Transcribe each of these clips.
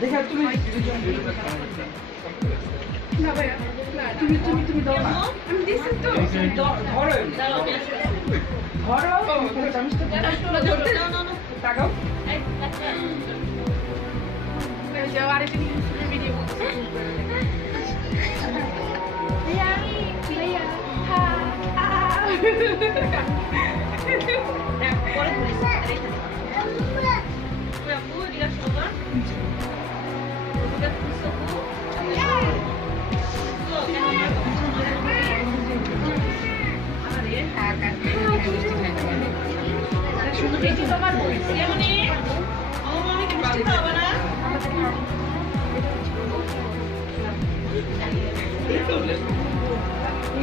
দেখা তুমি না ভাই তুমি দাও না আমি দিছি তো ধরো চামচটা ধরতে না তাকাও যাও আরেকটা ভিডিও ভাইয়া পরে বলিস আপু দিলা শোনা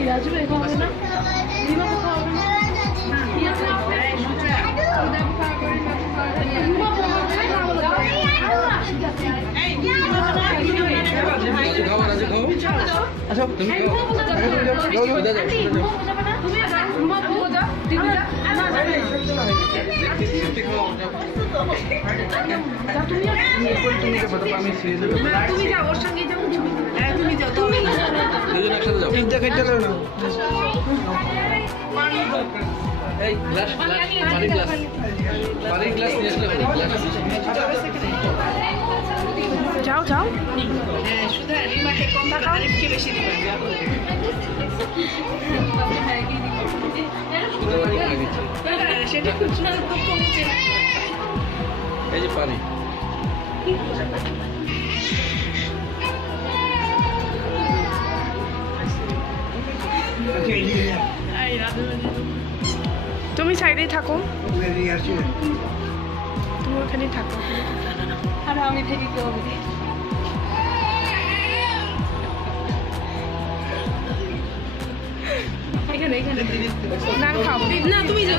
রাজু এগো হবে না রিমা কোথাও হবে না আচ্ছা তুমি তুমি যাও ওর সঙ্গে যাও তুমি যাও তুমি একসাথে যাও তিনটা খাইতে পারো না এই গ্লাস পানির গ্লাস নিয়ে আসলে যাও যাও হ্যাঁ শুধু রিমাকে কম টাকা আরিফকে বেশি দিবে সেটা খুচরা তো কমছে এই যে পানি তুমি সাইডেই থাকো তুমি ওখানেই থাকো আর আমি থেকে কি হবে এখানে এখানে না খাও না তুমি যাও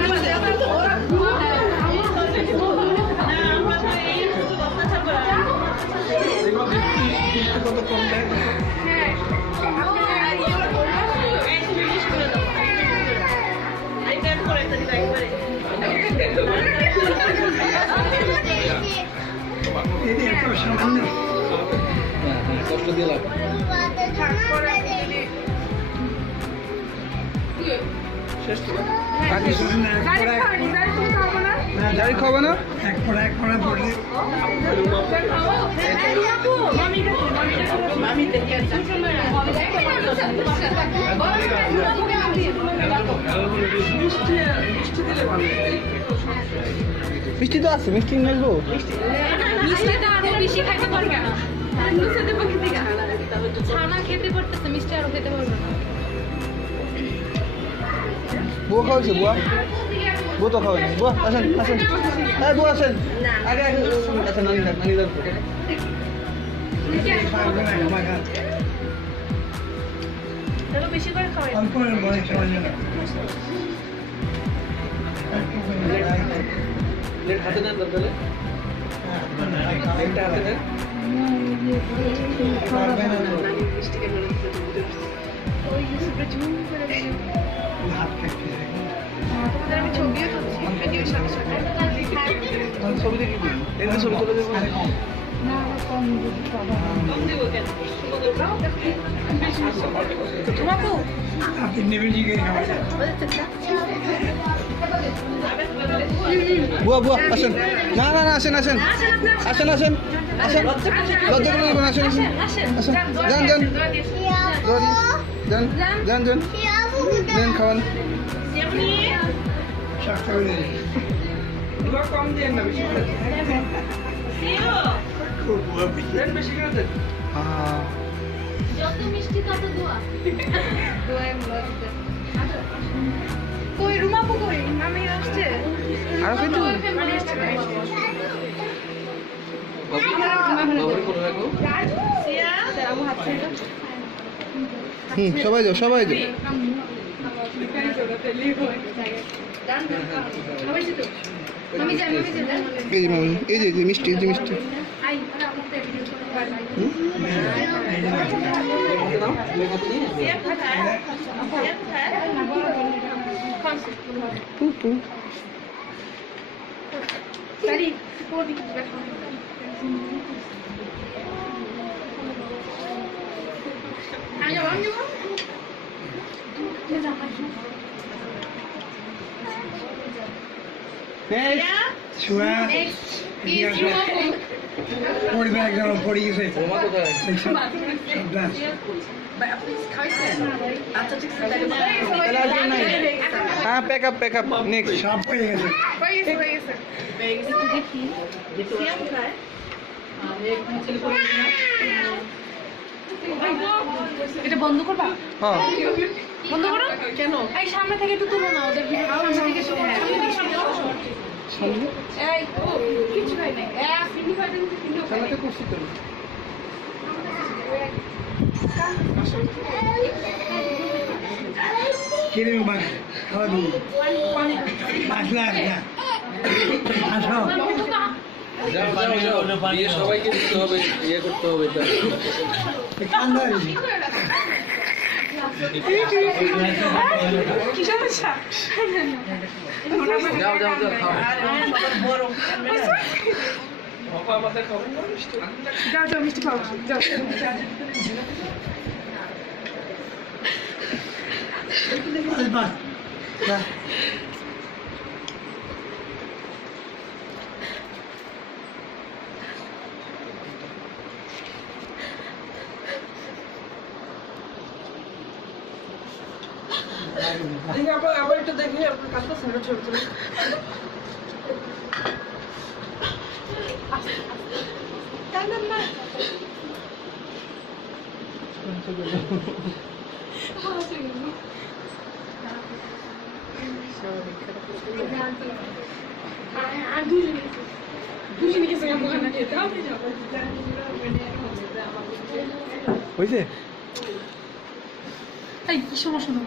কষ্ট দিলাম গাড়ি খাবো না মিষ্টি তো আছে মিষ্টি নেবো মিষ্টিটা আরো বেশি খাইতে পারবে না ছানা খেতে পারতেছে মিষ্টি আরো খেতে পারবে না বুয়া খাওয়াইছে বুয়া বুয়া তো খাওয়াইছে বুয়া আসেন আসেন হ্যাঁ বুয়া আসেন আগে আগে আচ্ছা নানি দাও বেশি করে খাওয়াই প্লেট হাতে নেন তাহলে প্লেটটা হাতে নেন আমি ছবিও তুলছি ভিডিওর সাথে সাথে ছবি দেখি এমনি ছবি তুলে দেবো তোমাকে বুয়া বুয়া আসেন না না না আসেন আসেন আসেন আসেন আসেন লজ্জা করে দেবেন আসেন আসেন আসেন যান যান যান যান যান যান খাওয়ান কম দিয়ে না বেশি করে বেশি করে দেন যত মিষ্টি তত দোয়া কই রুমাপু কই মামি আসছে আর কিন্তু বাবুরে করে রাখো সবাই যাও সবাই যাও এই যে মামি এই যে মিষ্টি এই যে মিষ্টি পুপু Daddy, support me. Ayo. Next. Shua. Is you পড়বে একদম পড়ে গেছে হ্যাঁ প্যাক আপ নেক্সট সব হয়ে গেছে এটা বন্ধ করবা? হ্যাঁ বন্ধ করো কেন? এই সামনে থেকে একটু তুলো না ওদের সামনে থেকে সামনে এই কিছু হয় না সিনি বাটন সিনি সামনে তো করছি তো কিরম বাস খাওয়া দিই আসলে আসো বিয়ে সবাইকে দিতে হবে, ইয়ে করতে হবে তো। কি সমস্যা? যাও খাও। যাও মিষ্টি খাও যাও আবার একটু দেখি আপনার কাছে ছেড়ে ছোট আর দুজনে গেছে হয়েছে এই কি সমস্যা না